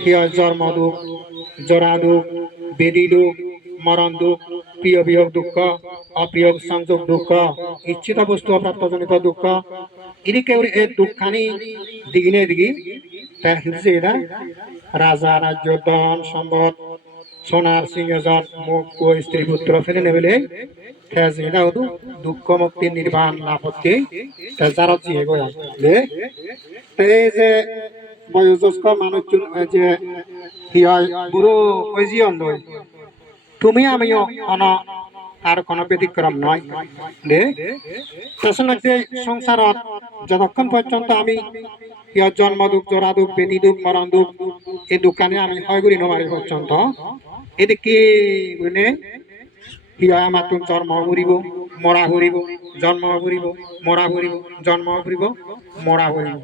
হিয় জন্ম দুঃখ জরা দুঃখ বেদি দুঃখ মরণ দুঃখ প্রিয় বিয়োগ দুঃখ অপ্রিয় সংযোগ দুঃখ ইচ্ছিত বস্তু অপ্রাপ্তজনিত দুঃখ ಇದಕ್ಕೆ ಅವ್ರು ಏ ದುಃಖಾನಿ ದಿಗಿನೇ ದಿಗಿ তা হিসে এটা রাজা রাজ্য ধন সম্পদ সোনার সিংহজন মুখ ও স্ত্রী পুত্র ফেলে নেবেলে তেজ এটা হতো দুঃখ মুক্তি নির্বাণ লাভতে তেজারত জিহে গয়া লে তে যে বয়োজ্যেষ্ঠ মানুষজন যে হিয়, বুড়ো কইজি অন্ধই তুমি আমিও অন, আর কোনো ব্যতিক্রম নয়। দে যে সংসারত যতক্ষণ পর্যন্ত আমি ইয় জন্ম দুঃখ, জরা দুঃখ বেদি দুঃখ, মরণ দুঃখ, এই দোকানে আমি হয় করি নমারি পর্যন্ত এদিকে গুণে হিয়া মাতুন জন্ম ঘুরিব, মরা ঘুরিব, জন্ম ঘুরিব, মরা ঘুরিব, জন্ম ঘুরিব, মরা ঘুরিব।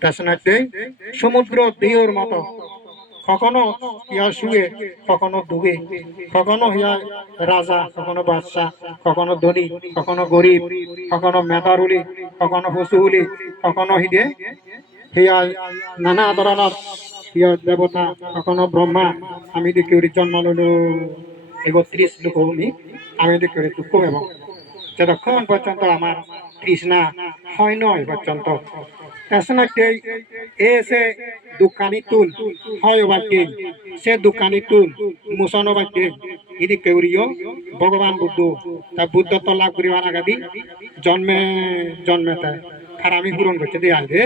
তাছাড়া সমুদ্র দেহর মতো। কখনো ইয়া শুয়ে কখনো ডুবে। কখনো ইয়া রাজা কখনো বাদশাহ, কখনো ধনী, কখনো গরিব কখনো মেধারুলি কখনো পশুহুলি কখনো হিদে হিয়া নানা ধরনের হিয়া দেবতা কখনো ব্রহ্মা আমি দেখি জন্ম ললো। একত্রিশ লোক আমি দেখি দুঃখ এবং যতক্ষণ পর্যন্ত আমার তৃষ্ণা হয় নয় পর্যন্ত এসে দোকানি তুল, হয় বাক্যে সে দোকানি তুল মুসন বাক্যে ইদি কেউরিও ভগবান বুদ্ধ। তা বুদ্ধ তো লাভ করিবার আগাদি জন্মে জন্মে তাই। আমি পূরণ করতে দিয়ে আসবে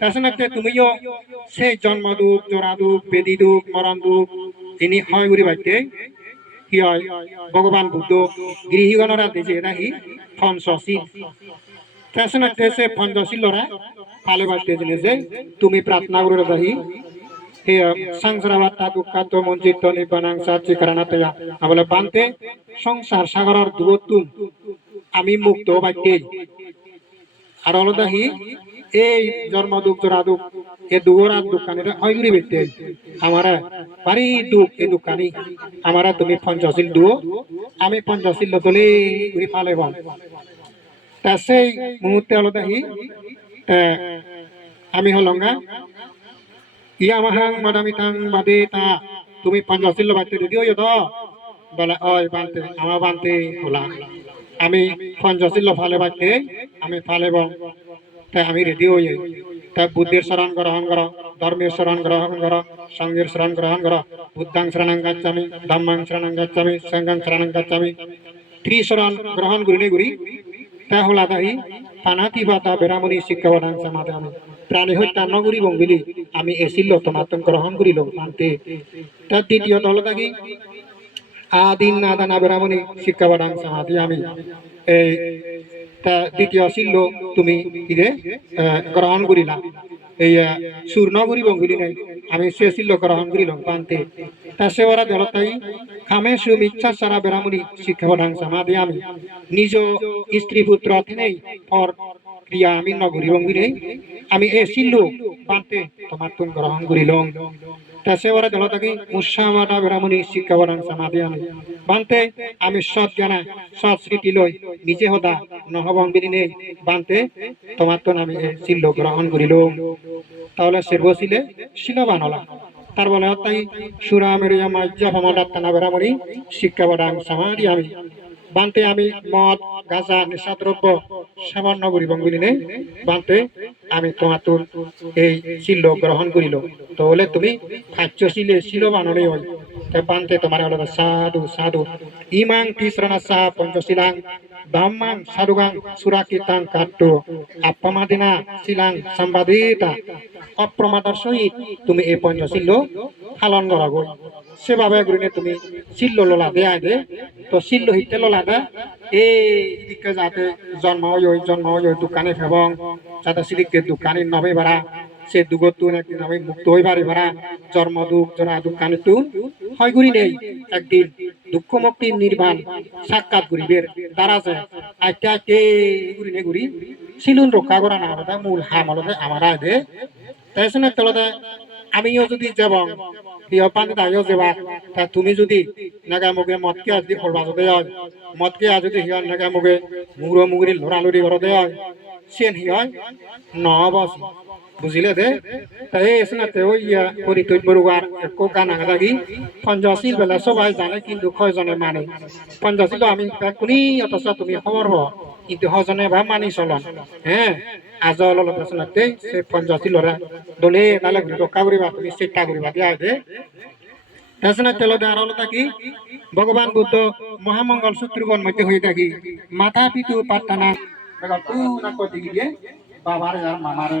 তাছাড়া তুমিও সেই জন্ম দুঃখ জোড়া দুঃখ বেদি দুঃখ মরণ দুঃখ ইনি হয় বাক্যে কি হয় ভগবান বুদ্ধ গৃহীগণরা দিছে এটা হি পঞ্চশীল त्यासनं त्याचे पंचशीलरा पालेबाटे दिले जे तुम्ही प्रार्थना करू रही हे সংসারাবাত্তা দুঃখাত মঞ্চিত নিবানাং সাচি করণাত আমলে বানতে সংসার সাগরের দূরত্বন আমি মুক্ত বাক্যে আর অলদাহি এই জন্ম দুঃখ জোড়া দুঃখ এ দুগোরা দোকানে হয়গুড়ি বেটে। আমারা বাড়ি দুঃখ এই দোকানি। আমারা তুমি পঞ্চশীল দুও আমি পঞ্চশীল লতলে ঘুরি ফালে বল তা সেই মুহূর্তে হলো দেখি আমি হলঙ্গা ইয়া মাহাং মাদামিতাং বাদে তা তুমি পঞ্চশীল বাড়তে রেডি হইয় তো, বলে ওই বানতে, আমার বানতে হলা। আমি পঞ্চশীল ফালে বাড়তে আমি ফালেব তাই আমি রেডি হই তাই বুদ্ধির শরণ গ্রহণ কর, ধর্মের শরণ গ্রহণ কর, সঙ্গের শরণ গ্রহণ কর। বুদ্ধাং শরণং গচ্ছামি ধম্মাং শরণং গচ্ছামি, সঙ্গং শরণং গচ্ছামি। ত্রিশরণ গ্রহণ করিলে গুরি। তাহলাদাহি পানাতি বাতা বেরামনি শিক্ষাবাদাং সমাধান। প্রাণী হত্যা নগরী বঙ্গিলি, আমি এসিল তোমাতন গ্রহণ করিল আনতে তার দ্বিতীয় দলদাগি আদিন নাদানা বেরামনি শিক্ষাবাদাং সমাধি আমি। এই তা দ্বিতীয় শিল্য তুমি ইরে গ্রহণ করিলা। এই সুর্ণগুরি বঙ্গুলি নাই, আমি সে শিল্য গ্রহণ করিলাম পান্তে তা সেবারা দলতাই খামে সুমিচ্ছা সারা বেরামুনি শিক্ষাবাদাং সমাধি আমি। নিজ স্ত্রী পুত্র নেই, পর ক্রিয়া আমি নগরী বঙ্গুলি আমি এ শিল্য পান্তে তোমার তুন গ্রহণ করিলাম। তা সেবারা দলতাকি মুসামাটা বেরামুনি শিক্ষাবাদাং সমাধি আমি সৎ জ্ঞানা, সৎ স্মৃতি লই নিজে হদা নহবঙ্গিনী বান্তে তোমার তো এ শিল্য গ্রহণ করিলাম তাহলে সে বসিলে শিলবান হলা তার বলে তাই সুরামেরিয়া মাজ্জা ভমাদার তানা বেড়ামণি শিক্ষা বাদাং সামারি আমি। বানতে আমি মদ, গাঁজা, নেশাদ্রব্য সেবন নগরী বঙ্গুলি নেই বানতে আমি তোমার তোর এই শিল্য গ্রহণ করিল। তাহলে তুমি খাচ্য শিলে শিল হলে হয় তাই বানতে তোমার হলো সাধু সাধু। ইমাং তিসরণা সাহা পঞ্চশিলাং ধাম্মাং সাধুগাং সুরাকিতাং কাট্টু আপ্পামাদিনা শিলাং সম্বাদিতা অপ্রমাদার সহিত তুমি এই পঞ্চশীল্য পালন করা গই সেভাবে গুরিনে তুমি শিল্য লোলা দেয়া দে তো শিল্য হিতে লোলা দে এই দিকে যাতে জন্ম হই জন্ম হই দোকানে ফেবং যাতে সিদিকে দোকানে নবে বাড়া সে দুগতু একদিন আমি মুক্ত হই পারি বাড়া জন্ম দুঃখ জনা দোকানে তু হয় গুরি নেই একদিন দুঃখ মুক্তি নির্বাণ সাক্ষাৎ গরিবের দ্বারা যে আইতে আইতে গুরি নে গুরি শিলুন রক্ষা করা না হলে মূল হাম হলে আমার দে তাই শুনে তলতে আমিও যদি যাব প্রিয় পানি তাইও যাবা। তা তুমি যদি নাগা মুগে মদকে আজ ফলবা যদি হয়, মদকে আজ যদি হিয় নাগা মুগে মুগুর মুগুরি লড়ালড়ি ঘর দে হয় সে হিয় ন বস বুঝিলে দে তাই এসনাতে ওই ইয়া পরিতৈ বড়ুয়ার একো গানা গাগি পঞ্চাশির বেলা সবাই জানে কিন্তু কয়জনে মানে। পঞ্চাশিল আমি কোনি অথচ তুমি খবর হ, কিন্তু হজনে বা মানি চলন। হ্যাঁ আজ অলপ এসনাতে সে পঞ্চাশিলরা দলে তাহলে রক্ষা করিবা তুমি চেষ্টা করিবা দিয়া দে এসনা তেল দেওয়ার হলো থাকি ভগবান বুদ্ধ মহামঙ্গল শত্রুগণ মধ্যে হয়ে থাকি মাথা পিতু পাট্টানা তু না কই দিয়ে বাবার আর মামারে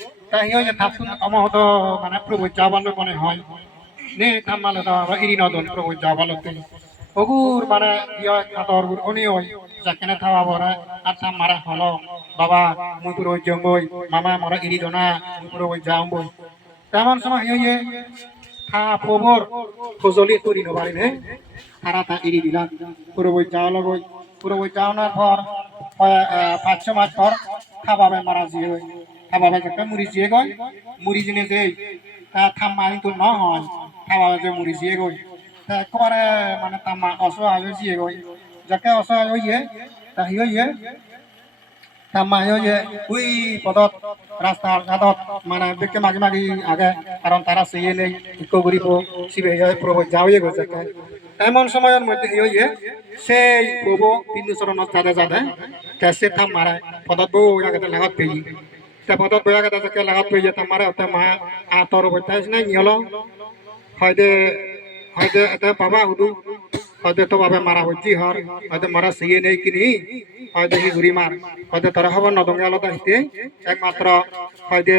তাই হিয় থাকুন অমহত মানে প্রভু যাবাল মনে হয়। নে থামালে তো ইরি নদন প্রভু যাবাল অগুর মানে ইয় খাতর উনি ওই, যাকেনে থাওয়া বরে আর থাম মারা হলো। বাবা, মুই পুরো জঙ্গই মামা মরা ইরি দনা মুই পুরো ওই যাও বই তেমন সময় ইয়ে থা প্রভুর ফজলি করি নবারি নে তারা তা ইরি দিলাম পুরো ওই যাও লগই পুরো ওই যাওনার পর পাঁচশো মাস পর খাবাবে মারা জিয়ে গই খাবাবে মুড়ি জিয়ে গই। মুড়ি জিনে যে তা থাম্মা কিন্তু ন হয় খাবাবে যে মুড়ি জিয়ে গই। তা একবারে মানে তাম্মা অসহায় জিয়ে গই। যাকে অসহায় হইয়ে, তা হিয়ে তাম্মা হিয়ে উই পদত, রাস্তার ঘাটত মানে বেকে মাগি মাগি আগে, কারণ তারা সেই নেই ইকো গরিব শিবে প্রভু যাওয়ে গেছে এমন সময়ের মধ্যে ইয়ে সেই প্রভু বিন্দু চরণত যাদে যাদে কেসে থাম মারে পদত বউ আগে লাগাত পেয়ে তে পদত বউ আগে যাকে লাগাত পেয়ে থাম মারে ওতে মা আতর বইতাইছ না নিয়ল হয়তো হয়তো এতে বাবা হুদু হয়তো তো বাবে মারা হচ্ছি হর হয়তো মারা সিয়ে নেই কিনি হয়তো হি ঘুরি মার হয়তো তারা খবর নদঙ্গে আলাদা হিতে একমাত্র হয়তো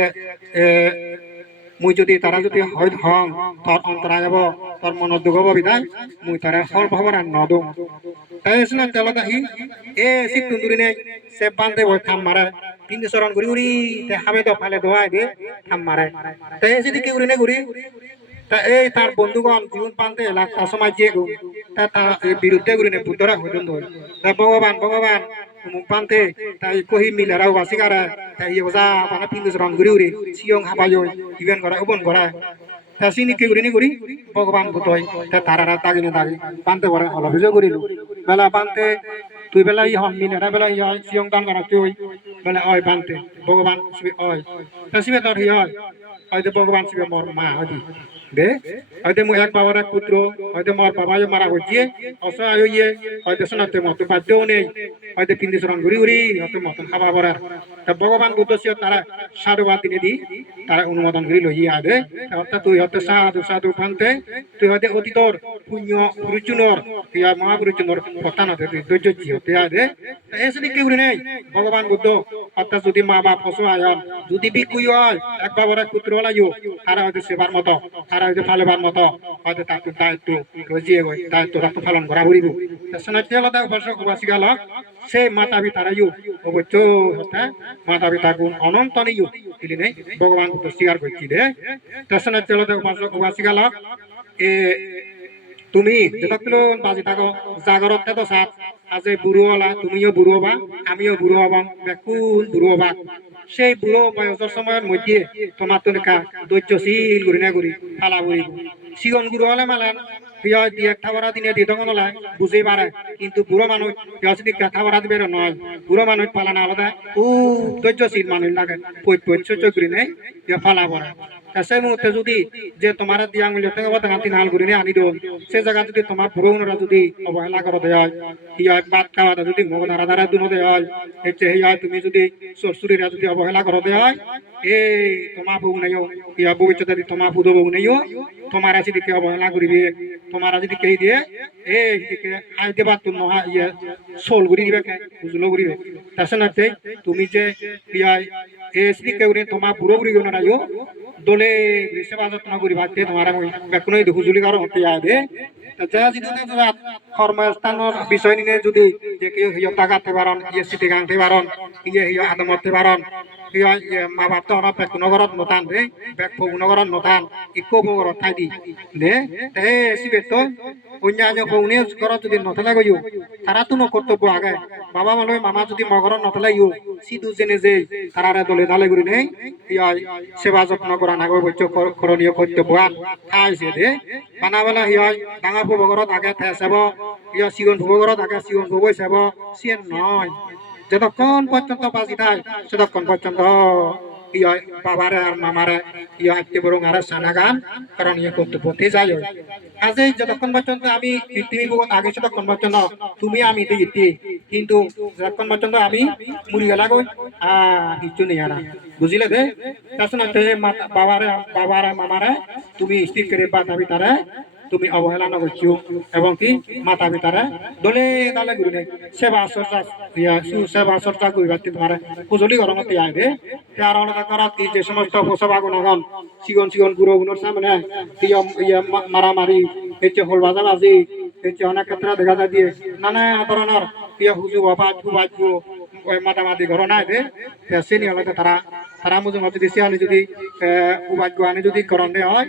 মুই যদি তারা যদি হয় হং তোর অন্তরা যাব তোর মন দুঃখ হব বিদায় মুই তারা হর খবর আর নদু তাই শুনে তেলত আহি এ সিট তুন্দুরি নেই সে বান্ধে বই থাম মারে তিন চরণ ঘুরি ঘুরি তে হাবে তো ফালে দোয়াই দিয়ে থাম মারে তাই যদি কেউ ঘুরি নে ঘুরি তা এই তার বন্ধুগণ জীবন পান্তে এলাকা সমাজ যে গো। তা তা এই বিরুদ্ধে গুলি বুদ্ধরা হইজন ধরে তা ভগবান ভগবান মুখ পান্তে তাই কহি মিলারাও বাসিকারা তাই ইয়ে বজা মানে পিন্দু রং গুরি উরি সিয়ং হাবাই ইভেন করা উবন করা তা সিনি কে গুরি নি গুরি ভগবান বুতই তা তারারা তাগিনে তাগি পান্তে করে অলভিজ করিলু বেলা পান্তে তুই বেলা ই হন মিনারা বেলা ই হয় সিয়ং দান করা তুই বেলা অয় পান্তে ভগবান শিবে অয় তা শিবে তোর হি হয় হয়তো ভগবান শিবে মোর মা হয়তো দে। হয়তো মু এক বাবার এক পুত্র, হয়তো মোর বাবা মারা হচ্ছে অসহায় হইয়ে, হয়তো শোনাতে মতো বাধ্যও নেই। হয়তো পিন্দি শরণ ঘুরি ঘুরি, হয়তো মতন খাবা বরার তা ভগবান সিও তারা সাধুবাদ দিনে দি তারা অনুমোদন করি লই আদে অর্থাৎ তুই হয়তো সাধু সাধু ফান্তে তুই হয়তো অতীতর পুণ্য গুরুচুনর ইয়া মহাগুরুচুনর প্রস্থান হতে তুই ধৈর্য হতে আদে এসে কেউ নেই। ভগবান বুদ্ধ, অর্থাৎ যদি মা বাপ অসহায় যদি বিকুই হয়, এক বাবার এক পুত্র লাইও তারা হয়তো সেবার মতো, তারা হয়তো ফালেবার মতো, হয়তো তাকে দায়িত্ব রজিয়ে গই দায়িত্ব রাখতে পালন করা শোনাচ্ছি আলাদা উপাসক উপাসিক গেল, সে মাতা পিতারাইও অবশ্য হতে মাতা পিতা গুণ অনন্ত নিও তিনি নেই ভগবান স্বীকার করছি দে আলাদা উপাসক উপাসিক গেল, এ, তুমি যতগুলো বাজি থাকো, জাগরত তো সাত, আজ বুড়ো হলা, তুমিও বুড়ো হবা, আমিও বুড়ো হবা বেকুন বুড়ো হবা। সেই বুড়ো বয়সের সময়ের মধ্যে তোমার তো লেখা ঘুরি না ঘুরি ফালা ঘুরি সিগন গুরু হলে মেলান প্রিয় দিয়ে খাবার দিনে দিয়ে তখন হলে বুঝে পারে কিন্তু বুড়ো মানুষ প্রিয় যদি খাবার দিবে নয় বুড়ো মানুষ পালা না আলাদা, ও ধৈর্যশীল মানুষ লাগে, পৈত পৈত করি নেই ফালা পড়ে সেই মুহূর্তে যদি যে তোমার দিয়া আঙুলি তিন হাল করে আনি দিও সে জায়গা যদি তোমার পুরোনোরা যদি অবহেলা করো দেয় হিয়া ভাত খাওয়া যদি মগ ধারা ধারা দুনো দেয় হচ্ছে হিয়া তুমি যদি শ্বশুরিরা যদি অবহেলা করো দেয় এই তোমার বউ নেইও হিয়া ভবিষ্যতে যদি তোমার বুধ বউ নেইও তোমার যদি কে অবহেলা করিবে তোমার যদি কে দিয়ে এই দিকে আই দেবা তো মহা ইয়ে সোল করি দিবে বুঝলো করিবে তাছাড়া তুমি যে ইয়া এসি কেউরে তোমার বুড়ো বুড়ি না যত্ন করি ভাতে তোমার আমি বেকুন হুজুলি কারণ হতে আদে যা যদি কর্মস্থানের বিষয় নিয়ে যদি যে কেউ হিয় টাকাতে পারন ইয়ে সিটে গাংতে পারন ইয়ে হিয় আদমতে পারন মা বাপ তো অলপ বেক নগৰত নতান দেই বেক ফৌ নগৰত নতান ইকো বগৰত ঠাই দি দে তে সিবে তো অন্যান্য ফৌনে ঘৰত যদি নথলে গয়ো তারা তো কর্তব্য আগে বাবা মালয় মামা যদি মগৰত নথলে ইউ সিদু জেনে যে তারারে দলে দালে গুরি নেই ইয়া সেবা যত্ন করা নাগর বৈচ্য করণীয় কর্তব্যান খাইছে দে বানাবেলা হিয়া ফুব ঘৰত আগে চাব ইয়া ফুব ঘৰত আগে চিগন ফুবই চাব চিয়েন নয় যতক্ষণ পর্যন্ত বাজি থাকে ততক্ষণ পর্যন্ত বাবারে আর মামারে ইয়া আত্মীয় বরং আর সানাগান কারণ ইয়ে কর্তব্য তে যাই আজই যতক্ষণ পর্যন্ত আমি পৃথিবী আগে ততক্ষণ পর্যন্ত তুমি আমি দিই কিন্তু যতক্ষণ পর্যন্ত আমি মুড়ি গেলা গই আহ কিছু নেই আর। বুঝিলে দে তাছাড়া বাবারে বাবারে, মামারে তুমি স্থির করে বাতা ভিতরে তুমি অবহেলা নগরছো এবং কি মাতা পিতারে দলে দালে নেই সেবা চর্চা সেবা চর্চা করিবার তোমার কুজলি গরমতে আয় দে তার করা কি যে সমস্ত পোষবা গুণগণ চিগন চিগন গুরু গুণর সামনে ইয়া ইয়া মারামারি হচ্ছে হল বাজা বাজি হচ্ছে অনেক ক্ষেত্রে দেখা যায় দিয়ে। নানা ধরনের ইয়া হুজু বাবা বাজু ওই মাতামাতি ঘর নাই দে সে নিয়ে তারা তারা মুজে মধ্যে দেশে আনি যদি উবাজ্য আনি যদি করণ হয়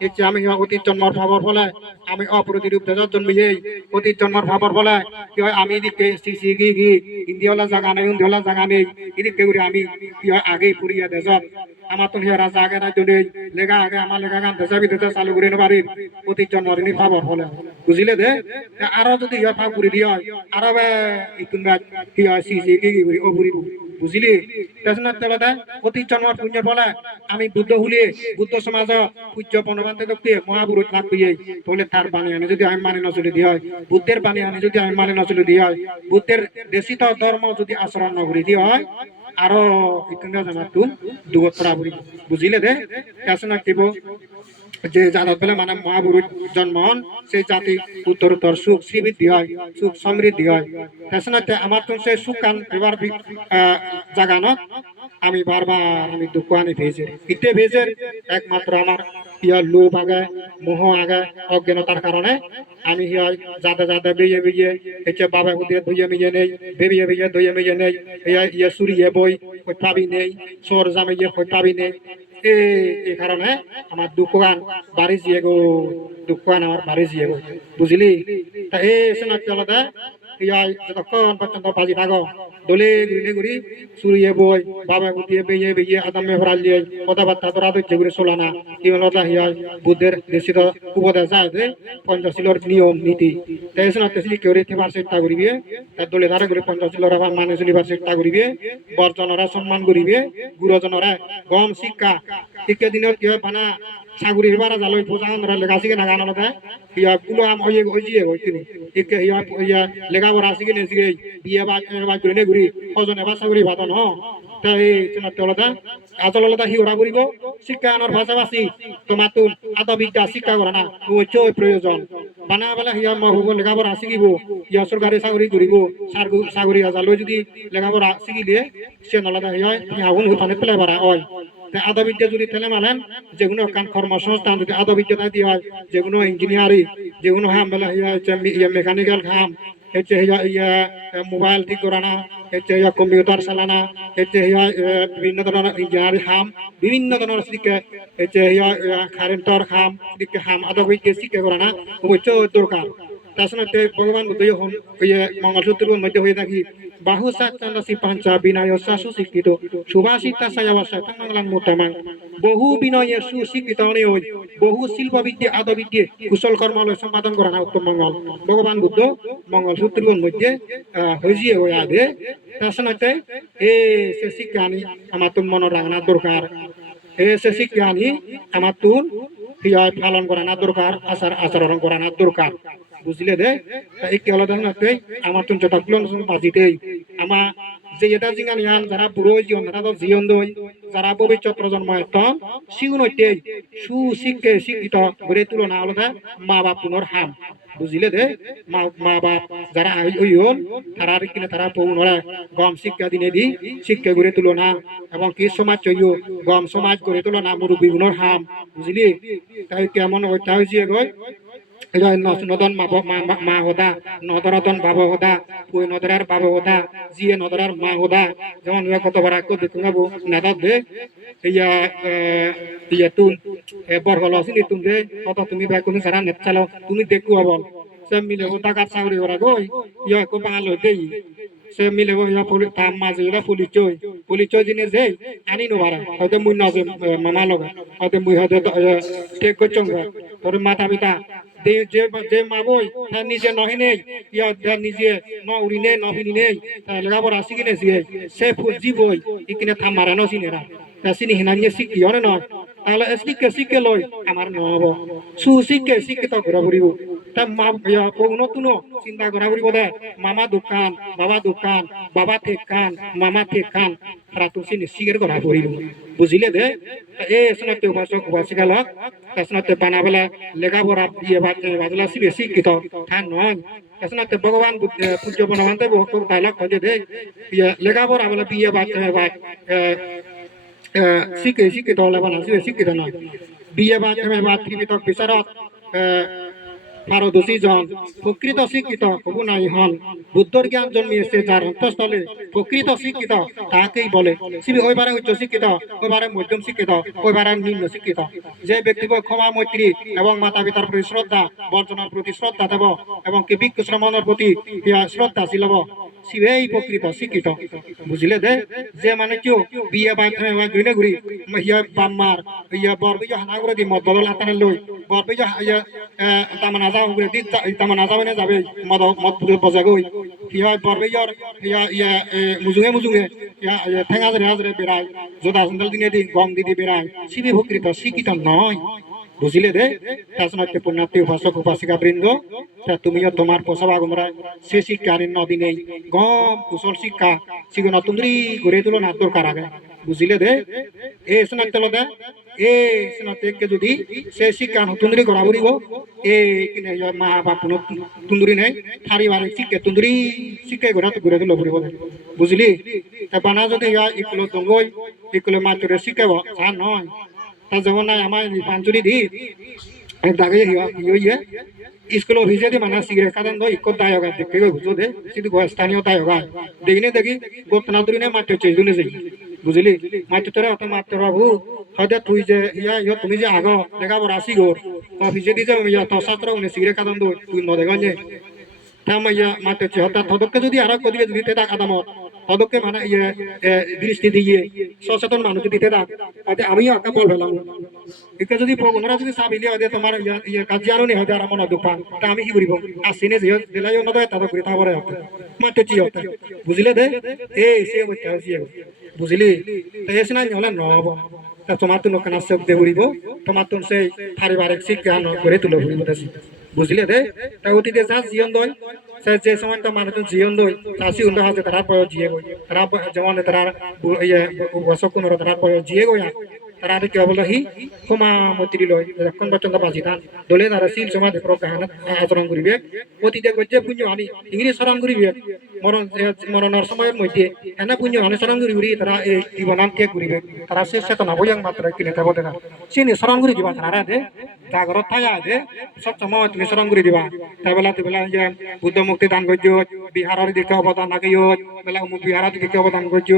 এতে আমি অতীত জন্মর ভাবর ফলে, আমি অপ্রতিরূপ দেজত জন্মিয়ে অতীত জন্মর ভাবর ফলে কি হয়, আমি এদিকে সিসি গি গি ইন্দিওলা জায়গা নেই ইন্দিওলা জায়গা নেই। এদিকে করে আমি কি হয়, আগেই পুরিয়া দেজত আমার তো হিয়ারা জায়গা নাই। যদি লেগা আগে আমার লেগা গান দেশা বিদেশে চালু করে নেবারি অতীত জন্মর নি ভাবর ফলে। বুঝিলে দে? আরও যদি ইয়া ভাব করে দিয়ে আরও ইতুন কি হয় সিসি গি গি করে ও পুরি বুঝিলি? তেজনাথ তেলতে অতীত জন্মর পুণ্য ফলে। আমি বুদ্ধ হুলিয়ে, বুদ্ধ সমাজ পূজ্য পণবান্তে ব্যক্তি মহাপুরুষ লাভ করিয়ে তাহলে তার বাণী আনি। যদি আমি মানে নচলে দিয়ে হয় বুদ্ধের বাণী আনি। যদি আমি মানে নচলে দিয়ে হয় বুদ্ধের দেশিত ধর্ম যদি আচরণ নগরী দিয়ে হয় আরও ইতিহাস জানার তুন দুগত বুঝিলে দে? তেজনাথ দিব যে জাতত বেলা মানে মহাপুরুষ জন্ম হন, সেই জাতি উত্তর উত্তর সুখ শ্রীবৃদ্ধি হয়, সুখ সমৃদ্ধি হয়। তেসনাতে আমার তো সেই সুখ কান এবার জাগানত আমি বারবার আমি দুঃখ আনি ভেজে। ইতে ভেজের একমাত্র আমার ইয়ার লোভ আগে, মোহ আগে, অজ্ঞানতার কারণে। আমি হিয়া যাতে যাতে বেয়ে বেয়ে হচ্ছে বাবা হুদিয়ে ধুয়ে মিয়ে নেই, বেবিয়ে বেয়ে ধুয়ে মিয়ে নেই। ইয়া ইয়ে সুরিয়ে বই ওই পাবি নেই, সর জামিয়ে ওই পাবি নেই। এই কারণে আমার দুঃখ গান বাড়ি দিয়ে গো, দুঃখ গান আমার বাড়ি দিয়ে গো। বুঝলি? তা এই শোনার চলতে ইয়াই যতক্ষণ পর্যন্ত বাজি থাকো। দলে গুলি গুলি সুরিয়ে বই বাবা গুটিয়ে বেয়ে বেয়ে আদামে ভরাল দিয়ে কথাবার্তা তোরা তো যেগুলি চলানা হলো হিয়াই বুদ্ধের দেশিত উপদেশ যায় পঞ্চশীলর নিয়ম, নীতি। তাই শোনা তেসলি কেউ রেথিবার চেষ্টা করিবে। তার দলে ধারে করে পঞ্চশীলর আবার মানে চলিবার চেষ্টা করিবে। বর্জনরা সম্মান করিবে। গুরুজনরা গম শিক্ষা। শিক্ষা দিনের কি হয় সাগুরি হিবারা জালই পূজা আমরা লেখা শিখে না গানা লতা ইয়া কুলো আম হইয়ে হইয়ে হইতিনি ইকে ইয়া ইয়া লেখা বড় শিখে নে শিখে বিয়ে বা বা করে নে গুরি ওজন এবার সাগুরি ভাতন হ। তাই তোমার তলতা আচলতা হি ওরা করিব। শিক্ষা আনার ভাষাভাষী। তোমার তো আত বিদ্যা শিক্ষা করা না। ওই চই প্রয়োজন। বানা বেলা হিয়া মহুব লেখাপড়া শিখিব ইয়া সরকারি চাকরি করিব। চাকরি আজালৈ যদি লেখাপড়া শিখিলে সে নলতা হিয়া আগুন হুতানে পেলাই বাড়া হয়। আদবিদ্যা যদি তেলে মানেন যেগুলো কান কর্মসংস্থান যদি আদবিদ্যা দিয়ে হয় যেগুলো ইঞ্জিনিয়ারিং যেগুলো হাম ইয়া মেকানিক্যাল কাম, হচ্ছে ইয়া মোবাইল ঠিক করানা, হচ্ছে ইয়া কম্পিউটার চালানা, হচ্ছে ইয়া বিভিন্ন ধরনের ইঞ্জিনিয়ারিং কাম, বিভিন্ন ধরনের শিক্ষা হচ্ছে ইয়া কারেন্টর কাম শিক্ষা কাম আদবিদ্যা শিক্ষা করানা অবশ্যই দরকার তাছাড়া ভগবান মঙ্গলসূত্রের মধ্যে হয়ে থাকি বাহু সাচন্দাসি পাঞ্চা বিনয় শাসু শিক্ষিত, সুভাষিতা সায়াবাসা বহু বিনয়ে সুশিক্ষিত বহু শিল্প বিদ্যে আদ বিদ্যে কুশল কর্মালয় সম্পাদন করা উত্তম মঙ্গল। ভগবান বুদ্ধ মঙ্গল সূত্রের মধ্যে হয়েছে হয়ে আদে। তাছাড়া এ, সে শিক্ষা আনি আমার তোর মনে রাখনা দরকার। এ, সে শিক্ষা আনি আমার তোর পালন করা না দরকার আচার আচরণ করা না দরকার। বুঝলে দে এই কেলা দেন নাতে আমার তুন চটা গুলো বাজিতে আমা যে এটা জিঙ্গা নিয়ান যারা বুড়ো জীবন তারা তো জীবন দই যারা ভবিষ্যৎ প্রজন্ম এত সিগুন হইতে সুশিক্ষে শিক্ষিত গড়ে তুলনা আলাদা মা বাপ পুনর হাম। বুঝিলে দে, মা বাপ যারা ওইন তারা কিনা তারা পৌনরা গম শিক্ষা দিনে দি, শিক্ষা গড়ে তুলো না, এবং কি সমাজ চইও, গম সমাজ গড়ে তুলো না, মুরব্বী গুণর হাম। বুঝলি? তাই কেমন ওইটা হয়েছে ন- নদন মা হদা নদরদন বাবা হদা, পুই নদরার বাবা হদা, জিয়ে নদরার মা হদা। যেমন ইয়া কত বার আকো দেখুন যাব নাদাত দে, ইয়া ইয়া তুন এবার হলো আসিনি তুন দে কত তুমি ভাই কোনো সারা নেট চালাও, তুমি দেখু হবল সে মিলে হদা কার চাকরি করা গই, ইয়া কো বাঙাল দেই। সে মিলে ইয়া পুলিশ তার মাঝে ইয়া পুলিশ চই পুলিশ চই জিনিস দেই আনি নো বারা। হয়তো মুই না মামা লগা, হয়তো মুই হয়তো টেক করছঙ্গা তোর মাতা পিতা যে যে মাবই তার নিজে নহে নেই ইয়া তার নিজে ন উড়ি নেই নহিনি নেই লেখাপর আসি কিনে সে ফুল জীবই ইকিনে থাম মারা নসিনেরা তা সিনি হিনা নিয়ে শিখি অনে নয় তাহলে শিখে শিখে লই আমার নহব সু শিখে শিক্ষিত ঘুরা ঘুরিব তা মা ইয়া নতুন চিন্তা ঘুরা ঘুরিব দে মামা দোকান বাবা দোকান বাবা থেকান মামা থেকান তারা তো শিখের ঘুরা ঘুরিব বুঝিলে দে এ স্নাতে উপাসক উপাসিকা লক স্নাতে বানাবেলা লেখাপড়া দিয়ে বাজলা সিবে শিক্ষিত তা নয় স্নাতে ভগবান পূজ্য বনবান্তে ভক্ত ডায়লগ কয়ে দে ইয়ে লেখাপড়া বলে বিয়ে বাদ বাদ শিক্ষে শিক্ষিত হলে বানা সিবে শিক্ষিত নয় বিয়ে বাদ বাদ ত্রিপিতক বিচারত পারদর্শী জন প্রকৃত শিক্ষিত হবু নাই হন বুদ্ধর জ্ঞান জন্মিয়েছে যার অন্তঃস্থলে প্রকৃত শিক্ষিত তাকেই বলে সিবি ওইবারে উচ্চ শিক্ষিত ওইবারে মধ্যম শিক্ষিত ওইবারে নিম্ন শিক্ষিত যে ব্যক্তি ক্ষমা মৈত্রী এবং মাতা পিতার প্রতি শ্রদ্ধা বর্জনার প্রতি শ্রদ্ধা দেব এবং কি বিজ্ঞ শ্রমণের প্রতি শ্রদ্ধাশীল হব শিবেই প্রকৃত শিক্ষিত। বুঝলে দে, যে মানে কেউ বিয়ে বান্ধবে ঘুরে ঘুরি ইয়া বাম্মার ইয়া বর বিয়া হানা করে দি মদ বদল বর বিয়া ইয়া তামান আজা করে দি তামান আজা মানে যাবে মদ মদ পুরো বজা গই ইয়া বর বিয়ার ইয়া মুজুঙে মুজুঙে ইয়া ঠেঙা ধরে হাজরে বেড়ায় যোদা সন্দাল দিনে দি গম দিদি বেড়ায় শিবে প্রকৃত শিক্ষিত নয় বুঝিলে দে তাছনাতে পুণ্যার্থী উপাসক উপাসিকা বৃন্দ তুমিও তোমার পোষাবা গোমরা সে শিক্ষা নিন্ন দিনে গম, কুশল শিক্ষা সিগুণ তুমরি গড়ে তুলো না দরকার আগে বুঝিলে দে, এ স্নাতে দে, এ স্নাতে কে যদি সে শিক্ষা তুন্দরি করা বলিব, এ মা বাপ তুন্দরি নাই। থারি বারে শিক্ষা তুন্দরি, শিক্ষা তো গড়ে তুলো বলিব বুঝলি? তা বানা যদি ইয়া ইকুলো দঙ্গই ইকুলো মাতুরে শিখাব তা নয়। তা নাই আমার পাঞ্চুরি দি দাগে ইয়ে স্কুল অফিসে দি মানে সিগারেট খাদান দো ইকো দায় হোগা দেখে গই বুঝো দে সিধু গো স্থানীয় দায় হোগা দেখিনে দেখি গোপনা দূরি নে মাত্র চেয়ে দুনে যাই বুঝলি মাত্র তোরা অত মাত্র বাবু হয়তো তুই যে ইয়া ইয়া তুমি যে আগ দেখা বড় আসি গোর অফিসে দি যে ইয়া তো ছাত্র উনি সিগারেট খাদান দো তুই ন দেখা যে তামাইয়া মাত্র চেয়ে হঠাৎ তদকে যদি আরও কদিকে যদি কাদামত তদকে মানে ইয়ে দৃষ্টি দিয়ে সচেতন মানুষ দিতে দাও। তাতে আমিও আঁকা বল ফেলাম একে যদি ওনারা যদি চাবিলে হয় যে তোমার ইয়া কাজি আনো নি হয় আর মনে দোকান তা আমি কি করিব আসিনে যে দিলাই অন্য দেয় তাদের করে তারপরে হতে মাত্র চি হতে বুঝলে দে? এই সে হতে সে বুঝলি তাই এসে না হলে নহব। তা তোমার তো নোকান আসছে দে উড়িব তোমার তো সেই পারিবারিক শিক্ষা করে তুলে বুঝলে দে? তা অতীতে যা জীবন দয় যে সময় তো মানুষ জীবন দই চাষি উন্ড হাতে তারা বয়স জিয়ে গই। তারা যেমন তারা ইয়ে বছর কোনোর তারা বয়স জিয়ে গই তারা কি বলো, হি ক্ষমা মতিরি লয় যখন পর্যন্ত বাঁচি থান দলে তারা শিল সমাজ প্রক আচরণ করিবে। অতীতে গজ্জে পুঞ্জ আনি ইংরেজ সরণ করিবে। মরণের সময়ের মধ্যে এনে পুণ্য আনি স্মরণ করি করি তারা এই জীবনান কে করিবে তারা সে চেতনা বইয়াং মাত্র কিনে থাকব দেখা সিনি স্মরণ করি দিবা তারা দে জাগরত থাকা দে সব সময় তুমি স্মরণ করে দিবা। তাই বেলা তুই বেলা যে, বুদ্ধ মুক্তি দান করছ বিহারের দিকে অবদান রাখিও বেলা অমুক বিহারের দিকে অবদান করছ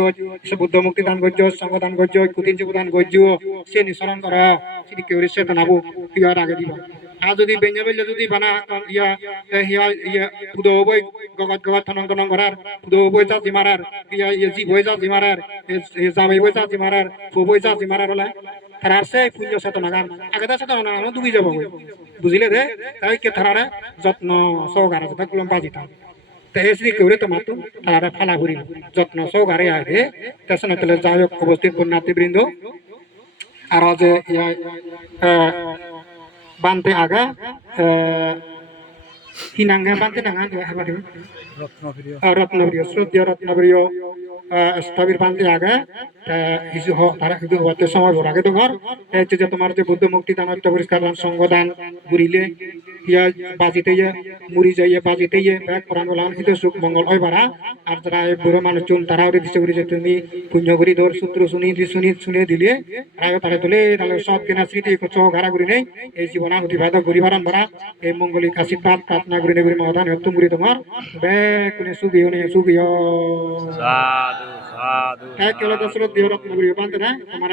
সে বুদ্ধ মুক্তি দান করছ সঙ্গ দান করছ কুতিন দান করছ সে নিঃসরণ করা সেটি কেউ চেতনা বু বিহার আগে দিবা। আর যদি বেঞ্জা বেঞ্জা যদি বানা ইয়া ইয়া ইয়া পুদো থনং করার পুদো বই চাচি মারার ইয়া ইয়া জি বই চাচি মারার জামাই বই চাচি মারার ফু বই চাচি মারার হলে তারার সে পুণ্য চেতনা গান আগে তার চেতনা গান ডুবি যাব বুঝিলে দে তাই কে তারারে যত্ন সহকারে যেটা গুলম বাজিতাম তে এসরি কেউরে তো মাতু তারারে ফালা ঘুরি যত্ন সহকারে আগে তেসনে তেলে যাই হোক উপস্থিত বৃন্দ। আর যে বানতে আগা হিনাঙ্গে বানতে নাঙ্গা হেবারি রত্নপ্রিয় শ্রদ্ধেয় রত্নপ্রিয় স্থবির বানতে আগা হিসু হ তারা কিন্তু হতে সময় ভর আগে তো ঘর যে তোমার যে বুদ্ধ মুক্তি দান অর্থ পরিষ্কার দান সঙ্গ দান ঘুরিলে ইয়া বাজিতে ইয়ে মুড়ি যাইয়ে বাজিতে ইয়ে ব্যাগ পরান বলান হিতে সুখ মঙ্গল হয় বারা আর যারা বুড়ো মানুষজন তারা ওরে দিছে যে তুমি পুণ্য করি ধর সূত্র শুনি শুনি শুনে দিলে। রায় তারা তুলে তাহলে সব কেনা স্মৃতি চ ঘাড়া করি নেই। এই জীবনা অতিবাহিত করি বারান বারা এই মঙ্গলিক আশীর্বাদ প্রার্থনা করি নেই মহাদান হত্যম করি তোমার। ব্যাগ কোনে সুবিও নেই সুবিও সাধু সাধু তাই কেলা দশরথ দেহ রত্ন করি বান্ধে না। তোমার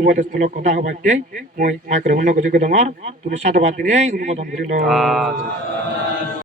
উপদেশ মূলক কথা হবাতে মই মাইক্রোফোন গজকে তোমার। তুমি সাধুবাদ দিনে অনুমোদন করিল। সাধু